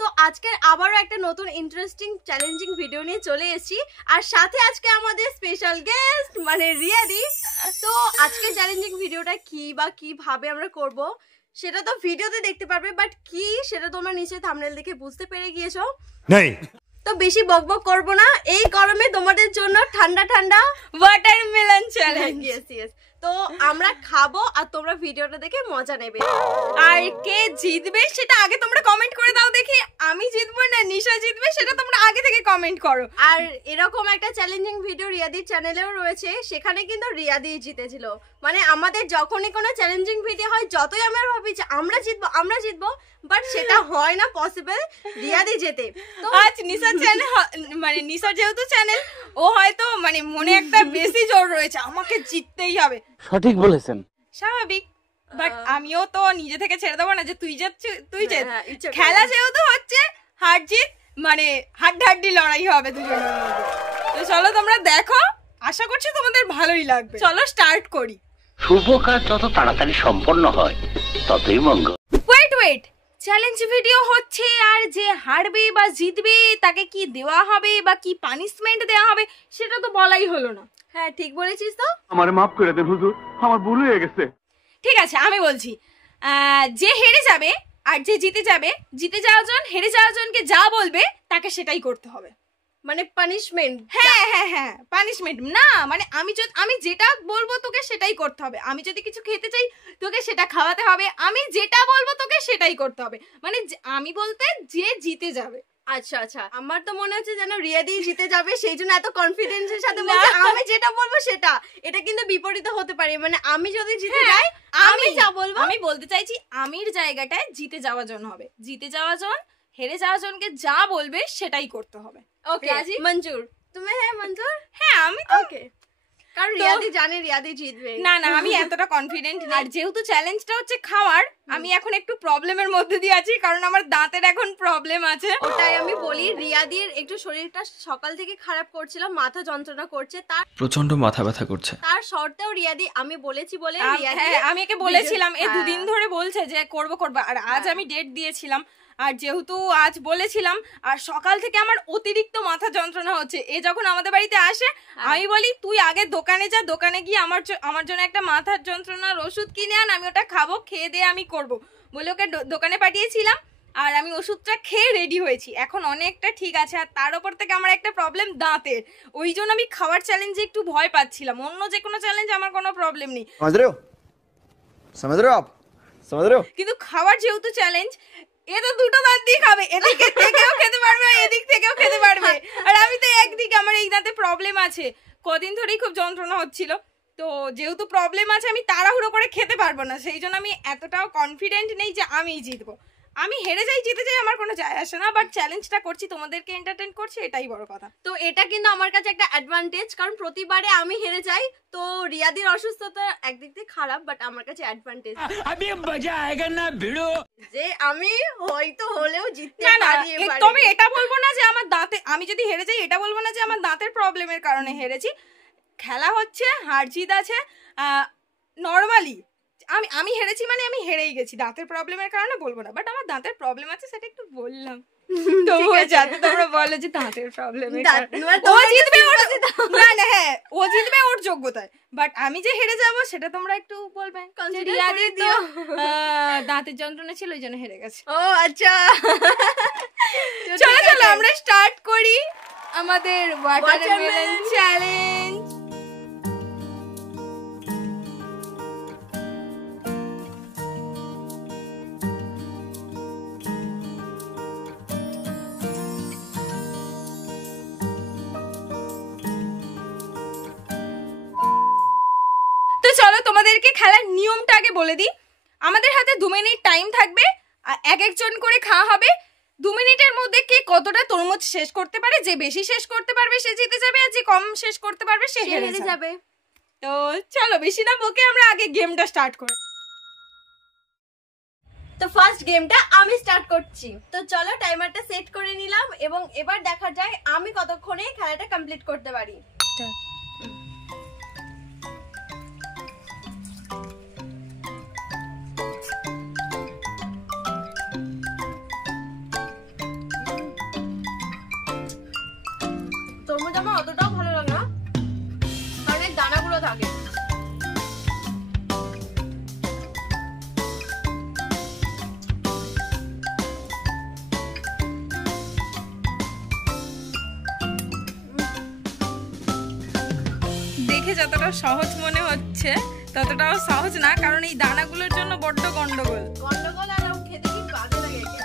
তো আজকে আবারও একটা নতুন ইন্টারেস্টিং চ্যালেঞ্জিং ভিডিও নিয়ে চলে এসেছি আর সাথে আজকে আমাদের স্পেশাল গেস্ট মানে রিয়াদি। তো আজকে চ্যালেঞ্জিং ভিডিওটা কি বা কিভাবে আমরা করব সেটা তো ভিডিওতে দেখতে পারবে, বাট কি সেটা তোমরা নিচে থাম্বনেল দেখে বুঝতে পেরে গিয়েছো। তো বেশি বকবক করব না, এই গরমে তোমাদের জন্য ঠান্ডা ঠান্ডা ওয়াটারমেলন চ্যালেঞ্জ। ইয়েস তো আমরা খাবো আর তোমরা ভিডিওটা দেখে মজা নেবে। আর কে জিতবে সেটা আগে তোমরা কমেন্ট করে দাও দেখি। আমি জিতবো না নিশা জিতবে সেটা তোমরা আগে থেকে কমেন্ট করো। আর এরকম একটা চ্যালেঞ্জিং ভিডিও রিয়াদির চ্যানেলেও রয়েছে, সেখানে কিন্তু রিয়াদি জিতেছিল। মানে আমাদের যখনই কোনো চ্যালেঞ্জিং ভিডিও হয় যতই আমরা ভাবি যে আমরা জিতবো বাট সেটা হয় না পসিবল, রিয়াদি জেতে। তো আজ নিশার চ্যানেল মানে নিশার যেহেতু চ্যানেল ও হয়তো মানে মনে একটা বেশি জোর রয়েছে আমাকে জিততেই হবে। সঠিক বলেছেন, স্বাভাবিক। বাট আমিও তো নিজে থেকে ছেড়ে দেবো না যে তুই জেত। খেলা যেহেতু হচ্ছে হার জিত মানে হাড্ডাহাড্ডি লড়াই হবে দুজনের মধ্যে। তো চলো তোমরা দেখো, আশা করছি তোমাদের ভালোই লাগবে। চলো স্টার্ট করি। শুভ কাজ যত তাড়াতাড়ি সম্পন্ন হয় ততই মঙ্গল। ওয়েট চ্যালেঞ্জ ভিডিও হচ্ছে আর যে হারবে বা জিতবে তাকে কি দেওয়া হবে বা কি পানিশমেন্ট দেওয়া হবে সেটা তো বলাই হলো না। হ্যাঁ ঠিক বলেছিস। তো আমারে মাফ করে দেন হুজুর, আমার ভুল হয়ে গেছে। ঠিক আছে আমি বলছি, যে হেরে যাবে আর যে জিতে যাবে, জিতে যাওয়ার জন হেরে যাওয়ার জনকে যা বলবে তাকে সেটাই করতে হবে। মানে পানিশমেন্ট? হ্যাঁ পানিশমেন্ট না, মানে আমি যেটা বলবো তোকে সেটাই করতে হবে। আমি যদি কিছু খেতে চাই তোকে সেটা খাওয়াতে হবে, আমি যেটা বলবো তোকে সেটাই করতে হবে। মানে আমি বলতে যে জিতে যাবে। আচ্ছা আমার তো মনে হচ্ছে যেন রিয়াদি জিতে যাবে, সেই জন্য এত কনফিডেন্সের সাথে বলছে আমি যেটা বলবো সেটা। এটা কিন্তু বিপরীত হতে পারে, মানে আমি যদি জিতে যাই আমি যা বলবো। আমি বলতে চাইছি আমির জায়গাটায় জিতে যাওয়ার জন্য হবে, জিতে যাওয়ার জন হেরে যাওয়ার জনকে যা বলবে সেটাই করতে হবে। ওকে মঞ্জুর তুমি? হ্যাঁ মঞ্জুর। হ্যাঁ আমি ওকে, কারণ রিয়াদি জানে রিয়াদি জিতবে। না আমি এতটা কনফিডেন্ট না। আর যেহেতু চ্যালেঞ্জটা হচ্ছে খাওয়ার, আমি এখন একটু প্রবলেমের মধ্যে দিয়ে আছি কারণ আমার দাঁতের এখন প্রবলেম আছে। ওটাই আমি বলি, রিয়াদির একটু শরীরটা সকাল থেকে খারাপ করছিল, মাথা যন্ত্রণা করছে, তার প্রচন্ড মাথা ব্যথা করছে। তার শর্তেও রিয়াদি আমি বলেছি বলে আমি একে বলেছিলাম, এই দুদিন ধরে বলছে যে করবো আর আজ আমি ডেট দিয়েছিলাম। আর যেহেতু আজ বলেছিলাম আর সকাল থেকে আমার অতিরিক্ত মাথা যন্ত্রণা হচ্ছে, এ যখন আমাদের বাড়িতে আসে আমি বলি তুই আগে দোকানে যা, দোকানে গিয়ে আমার জন্য একটা মাথার যন্ত্রণার ওষুধ কিনে আন, আমি ওটা খাবো, খেয়ে দিয়ে আমি করব বলে ওকে দোকানে পাঠিয়েছিলাম। আর আমি ওষুধটা খেয়ে রেডি হয়েছি, এখন অনেকটা ঠিক আছে। আর তার উপর থেকে আমার একটা প্রবলেম দাঁতের, ওই জন্য আমি খাওয়ার চ্যালেঞ্জে একটু ভয় পাচ্ছিলাম। অন্য যে কোনো চ্যালেঞ্জ আমার কোনো প্রবলেম নেই, কিন্তু খাওয়ার যেহেতু চ্যালেঞ্জ, এ তো দুটো দাঁত দিয়ে খাবে, এদিকে থেকেও খেতে পারবে এদিক থেকেও খেতে পারবে। আর আমি তো একদিকে, আমার এই দাঁতে প্রবলেম আছে, কদিন ধরেই খুব যন্ত্রণা হচ্ছিল। তো যেহেতু প্রবলেম আছে আমি তাড়াহুড়ো করে খেতে পারবো না, সেই জন্য আমি এতটাও কনফিডেন্ট নেই যে আমিই জিতবো। আমি হেরে যাই জিতে যাই আমার কোনো যায় আসে না, বাট চ্যালেঞ্জটা করছি, তোমাদেরকে এন্টারটেইন করছি, এটাই বড় কথা। তো এটা কিন্তু আমার কাছে একটা অ্যাডভান্টেজ, কারণ প্রতিবারে আমি হেরে যাই। তো রিয়াদির অসুস্থতা একদিক থেকে খারাপ, বাট আমার কাছে অ্যাডভান্টেজ যে আমি হয়তো হলেও জিততে পারি। তবে এটা বলবো না যে আমার দাঁতে, আমি যদি হেরে যাই এটা বলবো না যে আমার দাঁতের প্রবলেমের কারণে হেরেছি। খেলা হচ্ছে, হার জিত আছে, নর্মালি আমি হেরেছি মানে আমি হেরেই গেছি, দাঁতের প্রবলেমের কারণে বলবো না। বাট আমার দাঁতের প্রবলেম আছে সেটা একটু বললাম, তো যাতে তোমরা বলো যে দাঁতের প্রবলেমের ও জিতবে, না হ্যাঁ ও জিতবে ওর যোগ্যতায়। বাট আমি যে হেরে যাব সেটা তোমরা একটু বলবে রিয়াদির তো দাঁতের যন্ত্রণা ছিল ওই জন্য হেরে গেছে। ও আচ্ছা চলো আমরা স্টার্ট করি আমাদের ওয়াটারমেলন চ্যালেঞ্জ। চলো তোমাদেরকে খেলার নিয়মটা আগে বলে দিই। আমাদের হাতে 2 মিনিট টাইম থাকবে, এক একজন করে খাওয়া হবে। 2 মিনিটের মধ্যে কে কতটা তরমুজ শেষ করতে পারে, যে বেশি শেষ করতে পারবে সে জিতে যাবে, আর যে কম শেষ করতে পারবে সে হেরে যাবে। তো চলো বেশি না বকে আমরা আগে গেমটা স্টার্ট করি। তো ফার্স্ট গেমটা আমি স্টার্ট করছি। তো চলো টাইমারটা সেট করে নিলাম এবং এবার দেখা যায় আমি কতক্ষণে খেলাটা কমপ্লিট করতে পারি। যতটা সহজ মনে হচ্ছে ততটাও সহজ না, কারণ এই দানাগুলোর জন্য বড্ড গন্ডগোল। গন্ডগোল আর খেতে কি বাজে লাগে একে।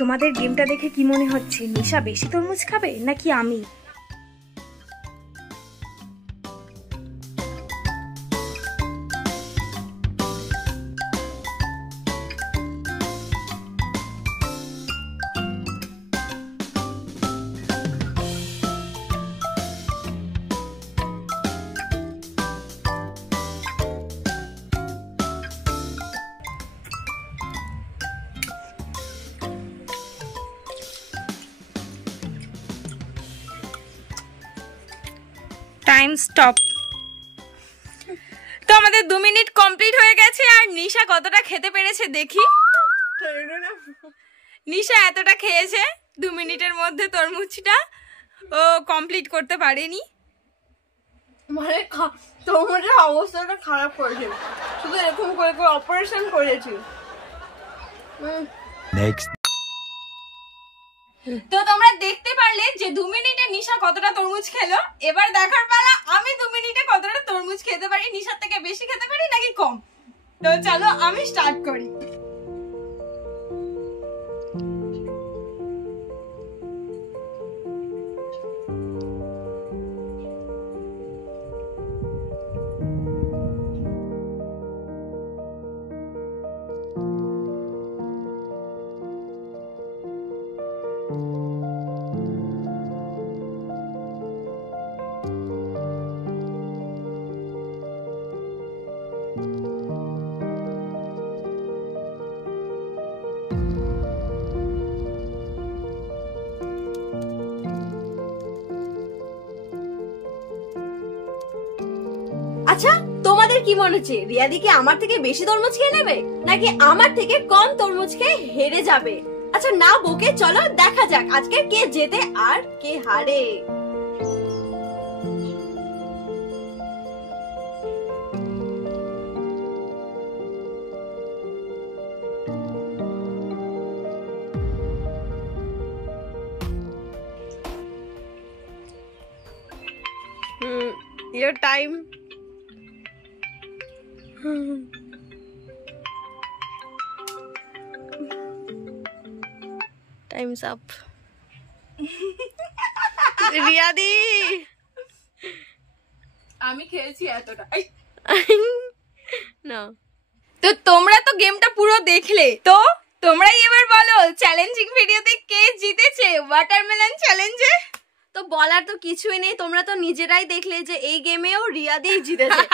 তোমাদের গেমটা দেখে কি মনে হচ্ছে, নিশা বেশি তরমুজ খাবে নাকি আমি? Time stop. তো আমাদের 2 মিনিট কমপ্লিট হয়ে গেছে। আর নিশা কতটা খেতে পেরেছে দেখি। নিশা এতটা খেয়েছে 2 মিনিটের মধ্যে, তরমুজটা ও কমপ্লিট করতে পারেনি। মানে তরমুজের অবস্থাটা খারাপ করেছে, শুধু এরকম করে করে অপারেশন করেছি। তো তোমরা দেখতে পারলে যে 2 মিনিটে নিশা কতটা তরমুজ খেলো। এবার দেখার পালা আমি 2 মিনিটে কতটা তরমুজ খেতে পারি, নিশার থেকে বেশি খেতে পারি নাকি কম। তো চলো আমি স্টার্ট করি। আচ্ছা, তোমাদের কি মনে হচ্ছে রিয়াদি কি আমার থেকে বেশি তরমুজ খেয়ে নেবে নাকি আমার থেকে কম তরমুজ খেয়ে হেরে যাবে? আচ্ছা না বকে চলো দেখা যাক আজকে কে জেতে আর কে হারে। Your time. Time's up. রিয়াদি আমি খেয়েছি এতটা। না, তো তোমরা তো গেমটা পুরো দেখলে, তো তোমরাই এবার বলো চ্যালেঞ্জিং ভিডিওতে কে জিতেছে ওয়াটারমেলন চ্যালেঞ্জে। তো বলার তো কিছুই নেই, তোমরা তো নিজেরাই দেখলে যে এই গেমেও রিয়াদিই জিতেছে।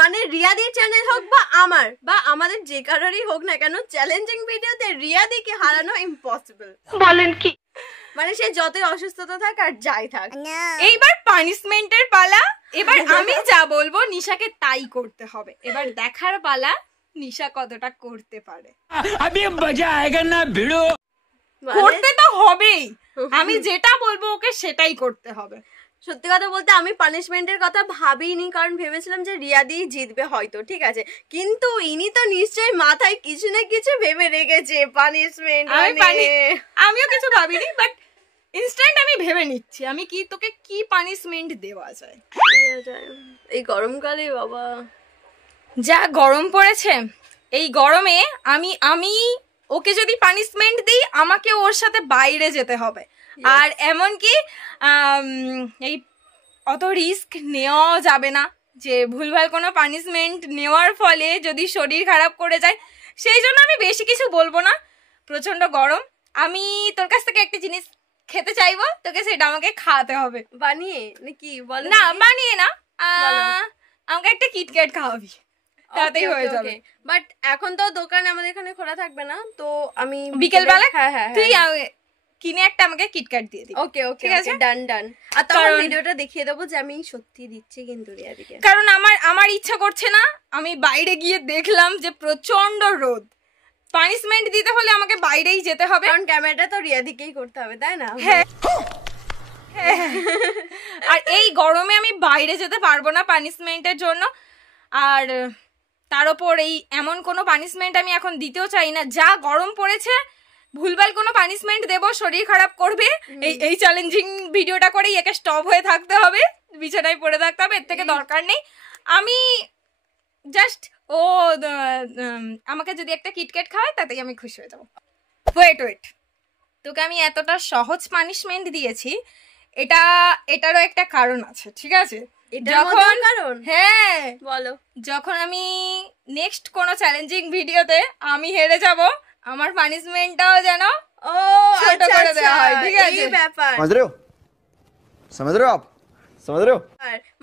মানে রিয়াদির চ্যানেল হোক বা আমার বা আমাদের যে কারোরই হোক না কেন, চ্যালেঞ্জিং ভিডিওতে রিয়াদিকে হারানো ইম্পসিবল। বলেন কি? মানে সে যতই অসুস্থতা থাক আর যাই থাক। এইবার পানিশমেন্টের পালা। এবার আমি যা বলবো নিশাকে তাই করতে হবে। এবার দেখার পালা নিশা কতটা করতে পারে। করতে তো হবেই, আমি যেটা বলবো ওকে সেটাই করতে হবে। সত্যি কথা বলতে আমি পানিশমেন্টের কথা ভাবিনি, কারণ ভেবেছিলাম যে রিয়াদি জিতবে হয়তো, ঠিক আছে, কিন্তু ইনি তো নিশ্চয়ই মাথায় কিছু না কিছু ভেবে রেখেছে পানিশমেন্ট। আমিও কিছু ভাবিনি, বাট ইনস্ট্যান্ট আমি ভেবে নিচ্ছি আমি কি তোকে কি পানিশমেন্ট দেওয়া যায়। এই গরমকালে বাবা যা গরম পড়েছে, এই গরমে আমি ওকে যদি পানিশমেন্ট দিই আমাকে ওর সাথে বাইরে যেতে হবে। আর এমনকি এই অত রিস্ক নেওয়া যাবে না যে ভুলভাল কোনো পানিশমেন্ট নেওয়ার ফলে যদি শরীর খারাপ করে যায়, সেই জন্য আমি বেশি কিছু বলবো না। প্রচন্ড গরম, আমি তোর কাছ থেকে একটা জিনিস খেতে চাইবো, তোকে সেটা আমাকে খাওয়াতে হবে। বানিয়ে নাকি বল? না বানিয়ে না, আমাকে একটা কিটক্যাট খাওয়াবি, তাতেই হয়ে যাবে। বাট এখন তো দোকান আমাদের এখানে খোলা থাকবে না, তো আমি বিকেল বেলা হ্যাঁ তুই কিনে একটা আমাকে কিটক্যাট দিয়ে দিবি। ওকে ওকে ঠিক আছে, ডান ডান। আর তখন ভিডিওটা দেখিয়ে দেবো যে আমি সত্যি দিচ্ছি কিন্তু রিয়াদিকে, কারণ আমার ইচ্ছা করছে না। আমি বাইরে গিয়ে দেখলাম যে প্রচন্ড রোদ, পানিশমেন্ট দিতে হলে আমাকে বাইরেই যেতে হবে, কারণ ক্যামেরাটা তো রিয়াদিকেই করতে হবে, তাই না? হ্যাঁ। আর এই গরমে আমি বাইরে যেতে পারবো না পানিশমেন্টের জন্য, আর তার উপর এই এমন কোনো পানিশমেন্ট আমি এখন দিতেও চাই না। যা গরম পড়েছে, ভুলভাল কোনো পানিশমেন্ট দেবো শরীর খারাপ করবে। এই চ্যালেঞ্জিং ভিডিওটা করেই একে স্টপ হয়ে থাকতে হবে, বিছানায় পড়ে থাকতে হবে, এর থেকে দরকার নেই। আমি জাস্ট আমাকে যদি একটা কিটক্যাট খাওয়ায় তাতেই আমি খুশি হয়ে যাবো। ওয়েট, তোকে আমি এতটা সহজ পানিশমেন্ট দিয়েছি, এটারও একটা কারণ আছে, ঠিক আছে? যখন কারণ হ্যাঁ বলো, যখন আমি নেক্সট কোনো চ্যালেঞ্জিং ভিডিওতে আমি হেরে যাব, আমার পানিশমেন্টটাও যেন ও ছোট করে দেওয়া হয়, ঠিক আছে? এই ব্যাপার समझ रहे हो आप समझ रहे हो?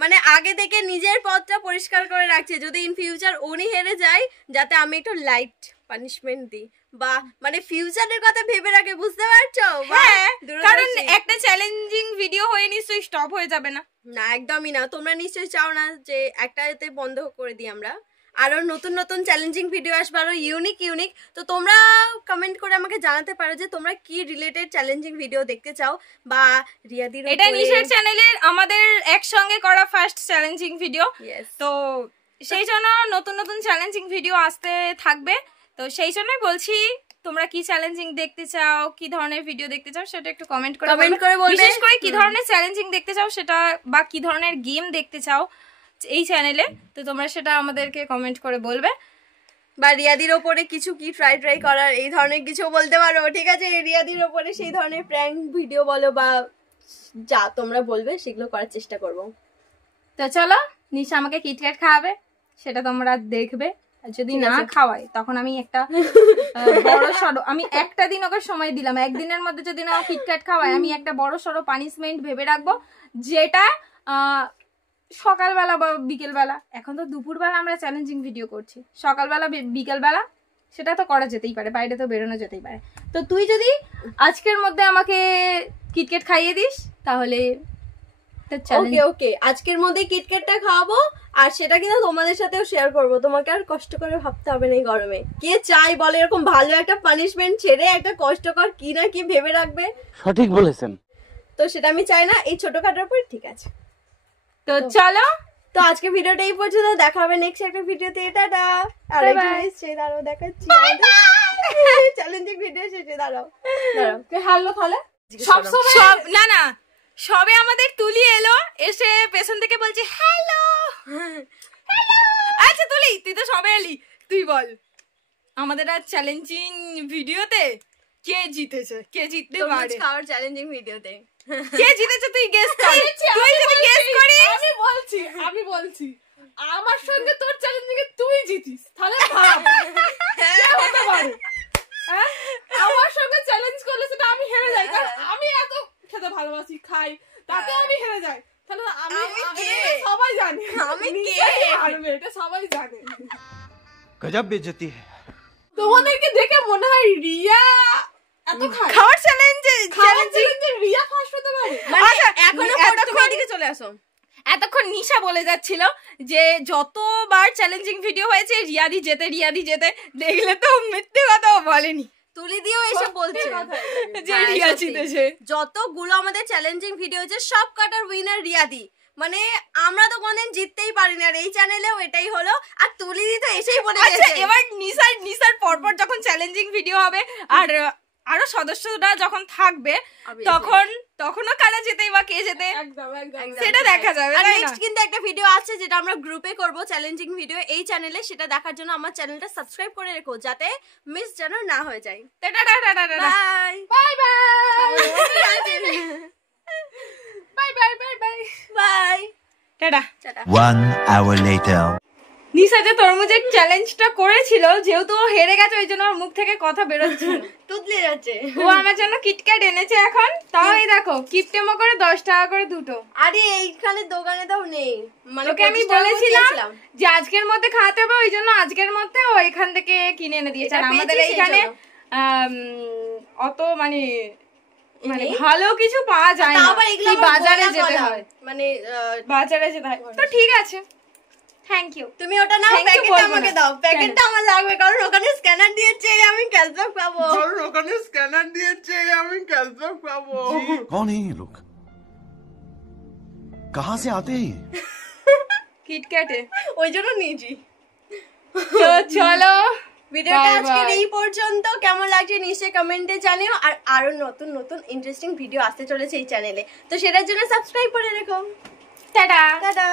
মানে আগে থেকে নিজের পথটা পরিষ্কার করে রাখছে, যদি ইন ফিউচার উনি হেরে যায় যাতে আমি একটু লাইট পানিশমেন্ট দিই, বা মানে ফিউচারের কথা ভেবে রাখে, বুঝতে পারছো? হ্যাঁ, কারণ একটা চ্যালেঞ্জিং ভিডিও হয়ে নিশ্চয়ই স্টপ হয়ে যাবে না। না একদমই না, তোমরা নিশ্চয়ই চাও না যে একটাতে বন্ধ করে দিই আমরা। আরো নতুন নতুন চ্যালেঞ্জিং ভিডিও আসবে, আরো ইউনিক। তো তোমরা কমেন্ট করে আমাকে জানাতে পারো যে তোমরা কি রিলেটেড চ্যালেঞ্জিং ভিডিও দেখতে চাও, বা রিয়াদির এটা নিশার চ্যানেলের আমাদের একসঙ্গে করা ফার্স্ট চ্যালেঞ্জিং ভিডিও, তো সেই জন্য নতুন নতুন চ্যালেঞ্জিং ভিডিও আসতে থাকবে। তো সেই জন্যই বলছি, তোমরা কি চ্যালেঞ্জিং দেখতে চাও, কি ধরনের ভিডিও দেখতে চাও সেটা একটু কমেন্ট করে বলবে। বিশেষ করে কি ধরনের চ্যালেঞ্জিং দেখতে চাও সেটা, বা কি ধরনের গেম দেখতে চাও এই চ্যানেলে, তো তোমরা সেটা আমাদেরকে কমেন্ট করে বলবে। বা রিয়াদির ওপরে কিছু কি ট্রাই করার, এই ধরনের কিছু বলতে পারো, ঠিক আছে? রিয়াদির ওপরে সেই ধরনের প্র্যাঙ্ক ভিডিও বলো, বা যা তোমরা বলবে সেগুলো করার চেষ্টা করব। তো চলো, নিশা আমাকে কিটক্যাট খাওয়াবে, সেটা তোমরা দেখবে। যদি না খাওয়াই তখন আমি একটা বড় সড়ো, আমি একটা দিন ওকে সময় দিলাম, একদিনের মধ্যে যদি না কিটক্যাট খাওয়াই আমি একটা বড় সড়ো পানিশমেন্ট ভেবে রাখবো, যেটা সকালবেলা বা বিকেলবেলা, এখন তো দুপুরবেলা আমরা চ্যালেঞ্জিং ভিডিও করছি, সকালবেলা বিকেলবেলা সেটা তো করা যেতেই পারে, বাইরে তো বেরোনো যেতেই পারে। তো তুই যদি আজকের মধ্যে আমাকে কিটক্যাট খাইয়ে দিস তাহলে ওকে আজকের মধ্যে কিটক্যাটটা খাওয়াবো, আর সেটা কিন্তু তোমাদের সাথেও শেয়ার করবো। তোমাকে আর কষ্ট করে ভাবতে হবে না এই গরমে। কে চাই বলে এরকম ভালো একটা পানিশমেন্ট ছেড়ে একটা কষ্টকর কি না কি ভেবে রাখবে? সঠিক বলেছেন। তো সেটা আমি চাই না এই ছোটখাটোর পর, ঠিক আছে? তো চলো, তো আজকে ভিডিওটা এই পর্যন্ত, দেখা হবে নেক্সট একটা ভিডিওতে। টাটা। আর দাঁড়াও দেখাচ্ছি চ্যালেঞ্জিং ভিডিও শেষে, দাঁড়াও হ্যালো তাহলে না সবে আমাদের তুলি এলো, এসে পেছন থেকে বলছে হ্যালো। আচ্ছা তুলি, তুই তো সবে এলি, তুই বল আমাদের আর চ্যালেঞ্জিং ভিডিওতে কে জিতেছে, কে জিততে পারে খাওয়ার চ্যালেঞ্জিং ভিডিওতে কে জিতেছে তুই গেস কর। তুই যদি গেস করিস, আমি বলছি আমার সঙ্গে তোর চ্যালেঞ্জিং এ তুই জিতিস, তাহলে ভাব হতে পারে। হ্যাঁ, আমার সঙ্গে চ্যালেঞ্জ করলে সেটা আমি হেরে যাই, কারণ আমি এত খেতে ভালোবাসি, খাই, তাতে আমি হেরে যাই, তাহলে আমি সবাই জানে আমি কে হারবে, এটা সবাই জানে। गजब बेइज्जती है। তোমাদেরকে দেখে মনে হয় রিয়া এত খায়, খাওয়ার চ্যালেঞ্জে রিয়া ফার্স্ট হতে পারে। এখনো তুমি এদিকে চলে আসো। এতক্ষণ নিশা বলে যাচ্ছিল যে যতবার চ্যালেঞ্জিং ভিডিও হয়েছে রিয়াদি যেতে, দেখলে তো মিথ্যে কথা বলেনি, তুলি দিয়েও এসে বলছে যে রিয়া জিতেছে। যতগুলো আমাদের চ্যালেঞ্জিং ভিডিও হয়েছে সব কাটার উইনার রিয়াদি, মানে আমরা তো কোনদিন জিততেই পারিনি, আর এই চ্যানেলেও এটাই হলো। আর তুলি দি তো এসেই বলে আচ্ছা, এবার নিশার পরপর যখন চ্যালেঞ্জিং ভিডিও হবে আর আরো সদস্যরা যখন থাকবে, তখনও কারা যেতেই বা কে যেতে সেটা দেখা যাবে। আর নেক্সট কিন্তু একটা ভিডিও আছে যেটা আমরা গ্রুপে করব, চ্যালেঞ্জিং ভিডিও এই চ্যানেলে। সেটা দেখার জন্য আমার চ্যানেলটা সাবস্ক্রাইব করে রেখো, যাতে মিস যেন না হয়ে যায়। Tata. Bye bye bye bye tata. 1 hour later. নিশা যে তরমুজের চ্যালেঞ্জটা করেছিল, যেহেতু ও হেরে গেছে ওই জন্য ওর মুখ থেকে কথা বেরোচ্ছে না। তুতলে যাচ্ছে। ও আমার জন্য কিটক্যাট এনেছে এখন, তাও এই দেখো কিপটেমো করে 10 টাকা করে দুটো। আরে এইখানে দোকানে দাও নেই, মানে তোকে আমি 25 টাকা করে বলেছিলাম দিয়েছিলাম। যে আজকের মধ্যে খাওয়াতে হবে, ওই জন্য আজকের মধ্যে ও এখান থেকে কিনে এনে দিয়েছে। আর এটা আমাদের পেয়েছিস এইখানে এই অত মানে ভালো কিছু পাওয়া যায় না, তাও আবার এগুলো সেই আবার বাজারে গলা যেতে গলা। হয়, মানে বাজারে যেতে হয়। তো ঠিক আছে, থ্যাংক ইউ। তুমি ওটা নাও, Thank you প্যাকেটটা বলবো আমাকে না। দাও, প্যাকেটটা আমার লাগবে কারণ ওখানে স্ক্যানার দিয়েছে, আমি ক্যাশব্যাক পাবো। ওখানে স্ক্যানার দিয়েছে, আমি ক্যাশব্যাক পাবো। कौन है ये लोग? कहाँ से आते हैं ये? কিটক্যাটে। ওই জন্য নিয়েছি। তো চলো, ভিডিওটা Bye আজকে bye. এই পর্যন্ত। কেমন লাগছে নিশ্চয়ই কমেন্টে জানিও। আর আরো নতুন নতুন ইন্টারেস্টিং ভিডিও আসতে চলেছে এই চ্যানেলে, তো সেটার জন্য সাবস্ক্রাইব করে রেখো। টাটা। টাটা।